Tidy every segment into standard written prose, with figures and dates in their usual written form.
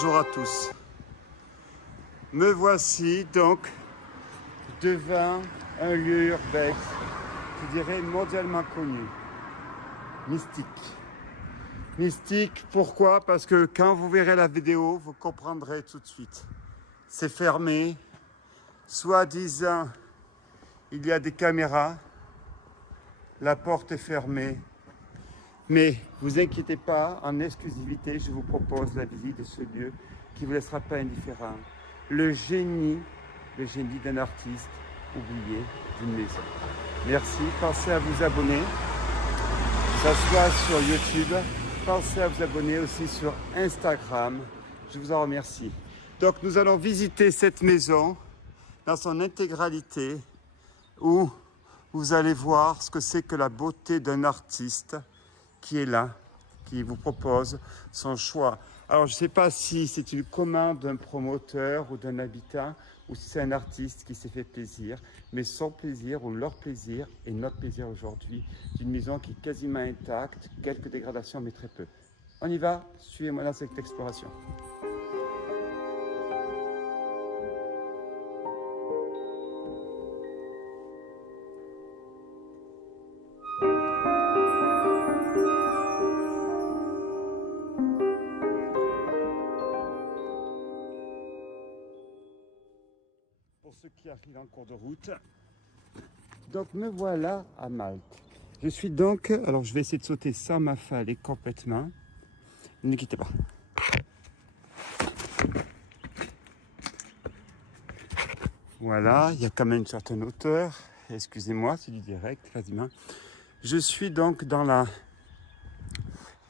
Bonjour à tous. Me voici donc devant un lieu urbex, je dirais mondialement connu. Mystique. Mystique, pourquoi? Parce que quand vous verrez la vidéo, vous comprendrez tout de suite. C'est fermé, soi-disant, il y a des caméras, la porte est fermée. Mais vous inquiétez pas, en exclusivité, je vous propose la visite de ce lieu qui ne vous laissera pas indifférent. Le génie d'un artiste oublié d'une maison. Merci, pensez à vous abonner, que ce soit sur YouTube, pensez à vous abonner aussi sur Instagram, je vous en remercie. Donc nous allons visiter cette maison dans son intégralité où vous allez voir ce que c'est que la beauté d'un artiste qui est là, qui vous propose son choix. Alors je ne sais pas si c'est une commande d'un promoteur ou d'un habitant ou si c'est un artiste qui s'est fait plaisir, mais son plaisir ou leur plaisir est notre plaisir aujourd'hui d'une maison qui est quasiment intacte, quelques dégradations mais très peu. On y va, suivez-moi dans cette exploration. Pour ceux qui arrivent en cours de route, donc me voilà à Malte. Je suis donc, alors je vais essayer de sauter sans m'affaler complètement. Ne quittez pas. Voilà, il y a quand même une certaine hauteur. Excusez-moi, c'est du direct quasiment. Je suis donc dans la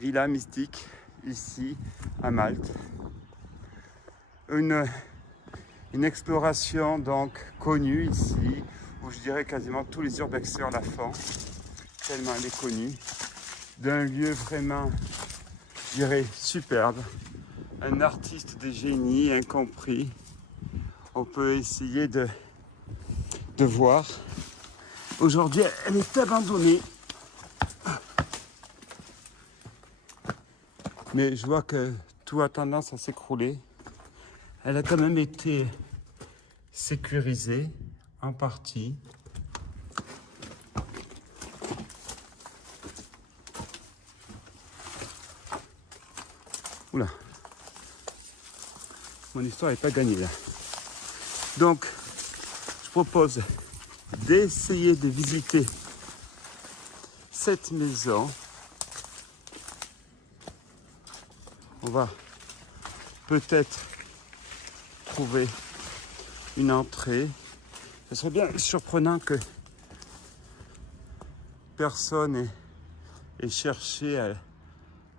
Villa Mystique, ici à Malte. Une exploration donc connue ici, où je dirais quasiment tous les urbexeurs la font, tellement elle est connue, d'un lieu vraiment, je dirais, superbe, un artiste de génie incompris. On peut essayer de voir. Aujourd'hui, elle est abandonnée, mais je vois que tout a tendance à s'écrouler. Elle a quand même été sécurisée en partie. Oula, mon histoire n'est pas gagnée là. Donc, je propose d'essayer de visiter cette maison. On va peut-être trouver une entrée. Ce serait bien surprenant que personne ait cherché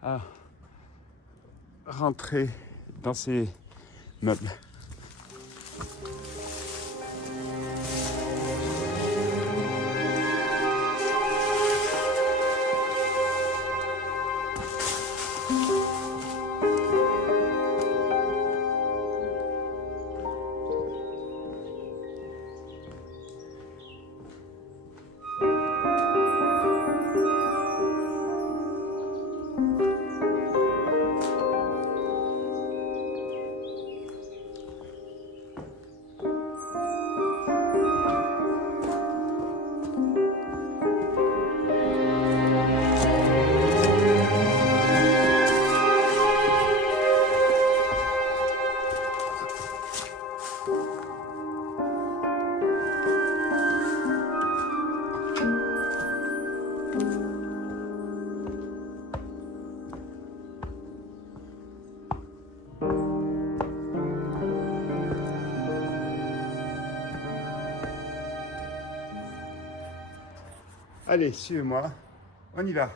à rentrer dans ces meubles. Allez, suivez-moi, on y va.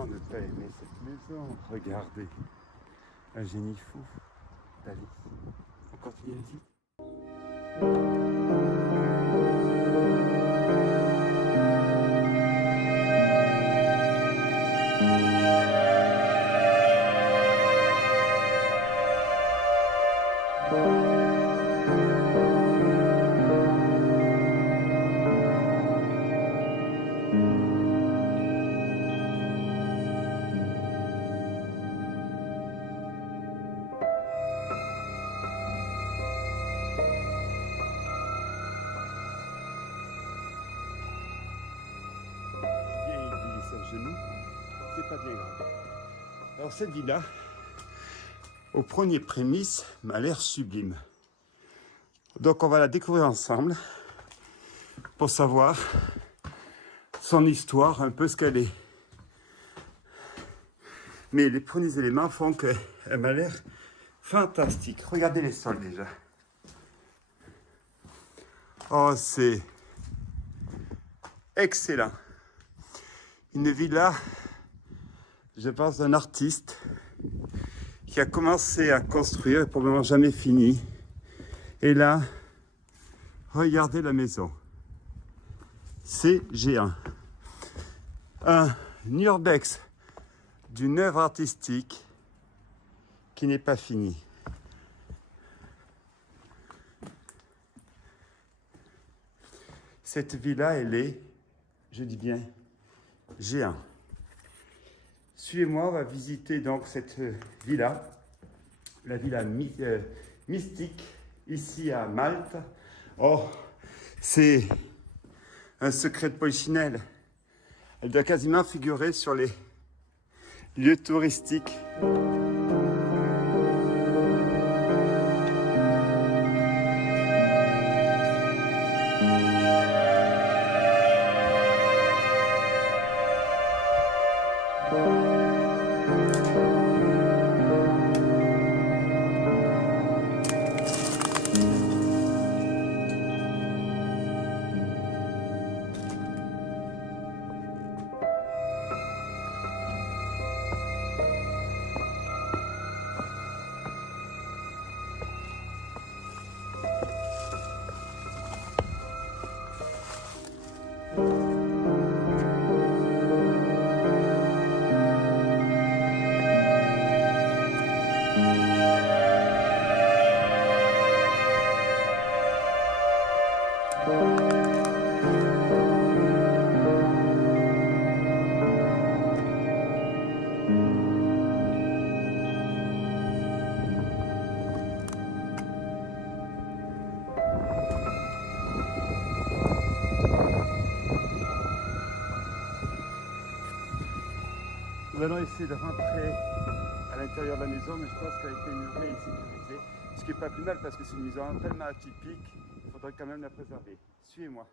on ne peut pas aimer cette maison. Regardez, un génie fou. Allez, on continue ici. Genou, c'est pas bien grave. Alors cette villa, au premier prémisse, m'a l'air sublime. Donc on va la découvrir ensemble pour savoir son histoire, un peu ce qu'elle est. Mais les premiers éléments font qu'elle m'a l'air fantastique. Regardez les sols déjà. Oh, c'est excellent. Une villa, je pense, d'un artiste qui a commencé à construire et probablement jamais fini. Et là, regardez la maison. C'est géant. Un urbex d'une œuvre artistique qui n'est pas finie. Cette villa, elle est, je dis bien, géant. Suivez-moi, on va visiter donc cette villa, la villa mystique, ici à Malte. Oh, c'est un secret de Polichinelle. Elle doit quasiment figurer sur les lieux touristiques. Nous allons essayer de rentrer à l'intérieur de la maison, mais je pense qu'elle a été murée et sécurisée. Ce qui n'est pas plus mal parce que c'est une maison tellement atypique, il faudrait quand même la préserver. Suivez-moi.